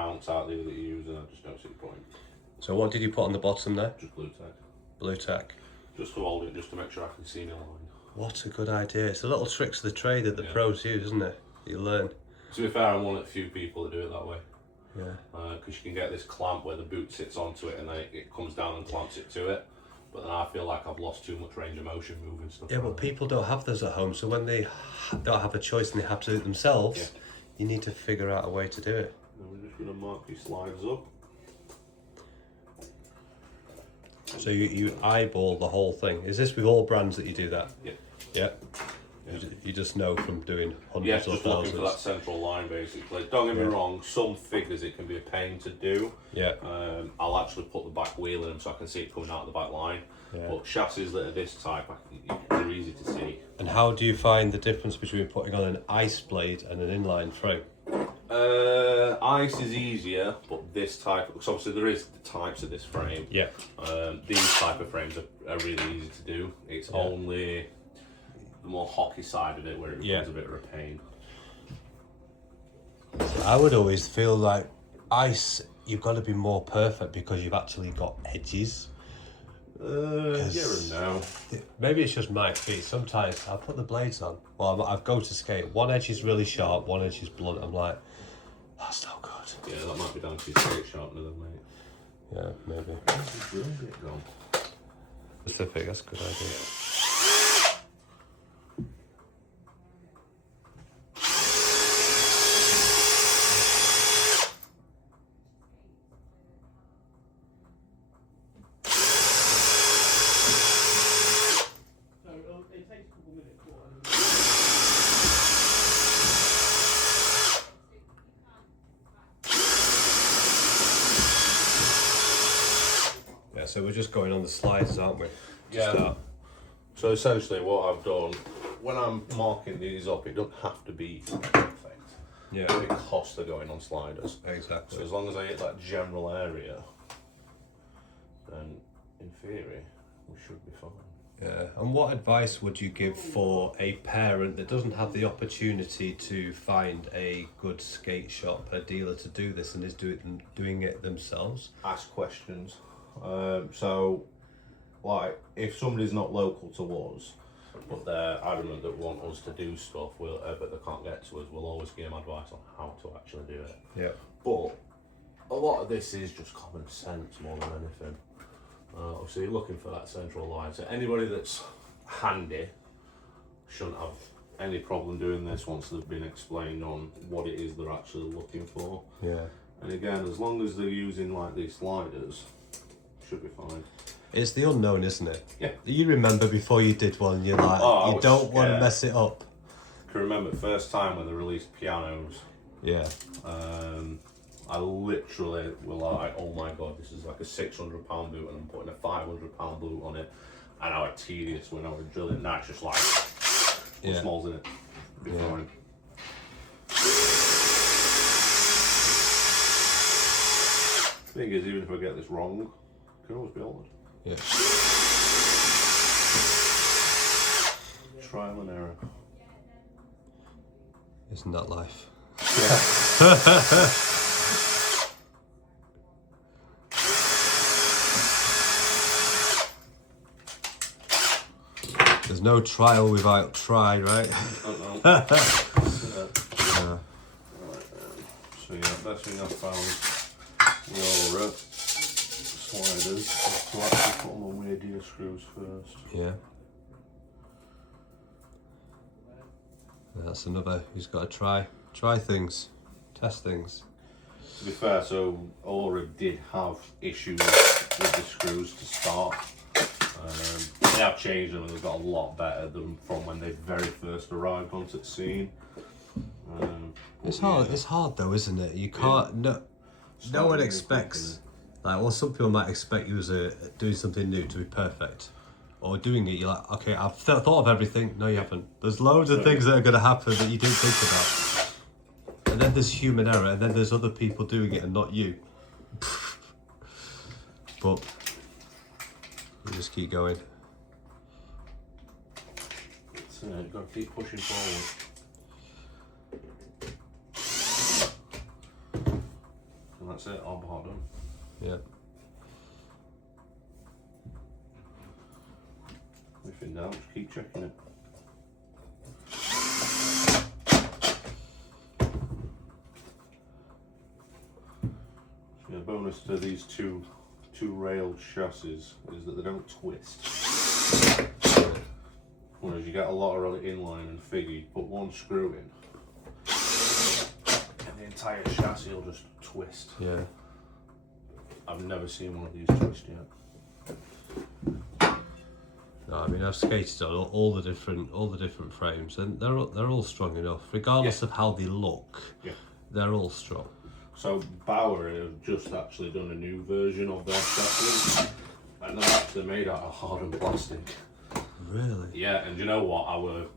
mounts out there that you use, and I just don't see the point. So what did you put on the bottom there? Just blue tack. Blue tack. Just to hold it, just to make sure I can see my line. What a good idea. It's the little tricks of the trade that the pros use, isn't it? You learn. To be fair, I'm one of the few people that do it that way. Yeah. Because you can get this clamp where the boot sits onto it and then it comes down and clamps it to it. But then I feel like I've lost too much range of motion moving stuff. Yeah, but people don't have those at home, so when they don't have a choice and they have to do it themselves, you need to figure out a way to do it. And we're just going to mark these slides up. So you eyeball the whole thing. Is this with all brands that you do that? Yeah. Yeah. You just know from doing hundreds Yeah, or just thousands. looking for that central line basically. Don't get me wrong, some figures it can be a pain to do. Yeah. I'll actually put the back wheel in them so I can see it coming out of the back line. Yeah. But chassis that are this type, they're easy to see. And how do you find the difference between putting on an ice blade and an inline frame? Ice is easier, but this type, because obviously there is the types of this frame. Yeah. These type of frames are really easy to do. It's only the more hockey side of it where it becomes a bit of a pain. I would always feel like ice, you've got to be more perfect because you've actually got edges. Yeah and no. Maybe it's just my feet. Sometimes I'll put the blades on. Well, I go to skate. One edge is really sharp, one edge is blunt. I'm like, that's not good. Yeah, that might be down to your skate sharpener then, mate. Yeah, maybe. Where's it gone? Specific, that's a good idea. So we're just going on the slides, aren't we? Yeah. So essentially what I've done, when I'm marking these up, it doesn't have to be perfect. Yeah. Because they're going on sliders. Exactly. So as long as I hit that general area, then in theory, we should be fine. Yeah. And what advice would you give for a parent that doesn't have the opportunity to find a good skate shop, a dealer to do this, and is doing it themselves? Ask questions. So, like, if somebody's not local to us, but they're adamant that want us to do stuff, but they can't get to us, we'll always give them advice on how to actually do it. Yeah. But a lot of this is just common sense more than anything. Obviously, you're looking for that central line. So anybody that's handy shouldn't have any problem doing this once they've been explained on what it is they're actually looking for. Yeah. And again, as long as they're using like these sliders, should be fine. It's the unknown, isn't it? Yeah. You remember before you did one, you're like, you don't want to mess it up. I can remember the first time when they released pianos. Yeah. I literally were like, oh my god, this is like a £600 boot and I'm putting a £500 boot on it. And I was tedious when I was drilling. Now it's just like, put smalls in it. Be fine. Thing is, even if I get this wrong, it can always be altered. Yeah. Trial and error. Isn't that life? There's no trial without try, right? Oh, no. So yeah, best thing I've found your sliders is to actually put on the weird gear screws first. Yeah. That's another, he's got to try things, test things. To be fair, so Aura did have issues with the screws to start. They have changed them and they've got a lot better than from when they very first arrived onto the scene. It's hard though, isn't it? You can't, no one expects, like, well, some people might expect you as doing something new to be perfect. Or doing it, you're like, okay, I've thought of everything. No, you haven't. There's loads of things that are going to happen that you didn't think about. And then there's human error, and then there's other people doing it and not you. But you just keep going. You've got to keep pushing forward. that's it, all bar done. Yeah. If in doubt, just keep checking it. So the bonus to these two railed chassis is that they don't twist. Whereas you get a lot of really inline and figure, you put one screw in and the entire chassis will just twist. Yeah. I've never seen one of these twist yet. No, I mean I've skated on all the different frames, and they're all strong enough, regardless of how they look. Yeah. They're all strong. So Bauer have just actually done a new version of their chassis, and they're actually made out of hardened plastic. Really? Yeah, and you know what?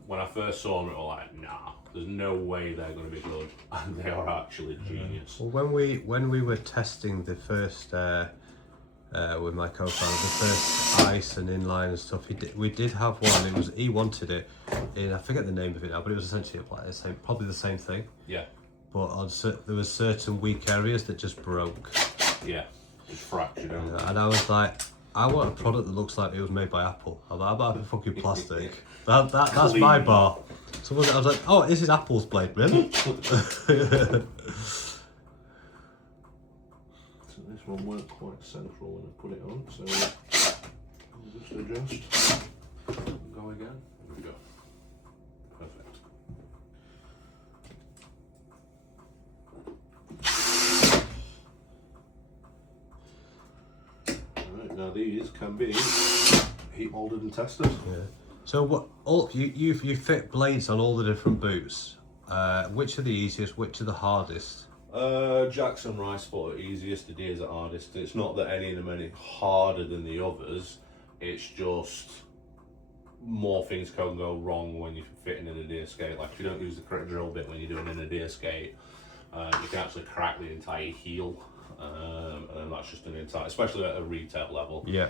When I first saw them, I was like, nah, there's no way they're going to be good, and they are actually genius. Well, when we were testing the first with my co-founder, the first ice and inline and stuff, we did have one. He wanted it in, I forget the name of it now, but it was essentially like probably the same thing. Yeah. But there was certain weak areas that just broke. Yeah, just fractured out. And I was like, I want a product that looks like it was made by Apple. I'm like, how about the fucking plastic? That's my bar. So I was like, oh, this is Apple's blade, really? So this one weren't quite central when I put it on, so I'll just adjust. Go again. There we go. Perfect. Alright, now these can be heat molded and tested. Yeah. So what? You fit blades on all the different boots. Which are the easiest? Which are the hardest? Jackson Rice Sport are easiest, the Deers are hardest. It's not that any of them are any harder than the others, it's just more things can go wrong when you're fitting in a deer skate. Like if you don't use the correct drill bit when you're doing in a deer skate, you can actually crack the entire heel, and that's just an entire, especially at a retail level. Yeah.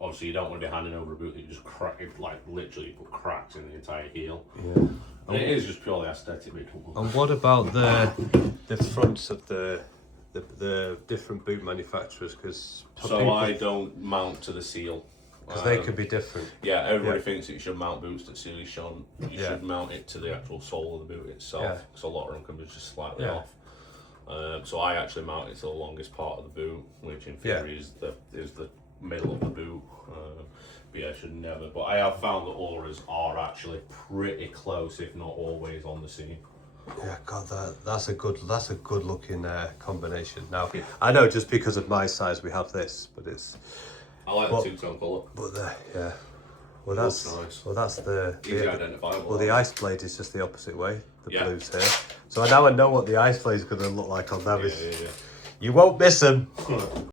Obviously you don't want to be handing over a boot that you just crack it, like literally put cracks in the entire heel. Yeah. And it is just purely aesthetic. And what about the fronts of the different boot manufacturers? Because I don't mount to the seal. Because they could be different. Yeah, everybody thinks that you should mount boots to seal. You Yeah. should mount it to the actual sole of the boot itself. Because a lot of them can be just slightly off. So I actually mount it to the longest part of the boot, which in theory is the middle of the boot. But yeah, I should never. But I have found that auras are actually pretty close, if not always, on the seam. Yeah, God, that's a good looking combination. Now, I know just because of my size we have this, but it's. I like the two-tone colour. But well, that's nice. Well, that's Easy identifiable. Well, the ice blade is just the opposite way. The blue's here. So now I know what the ice blade is going to look like on them. Yeah. You won't miss them.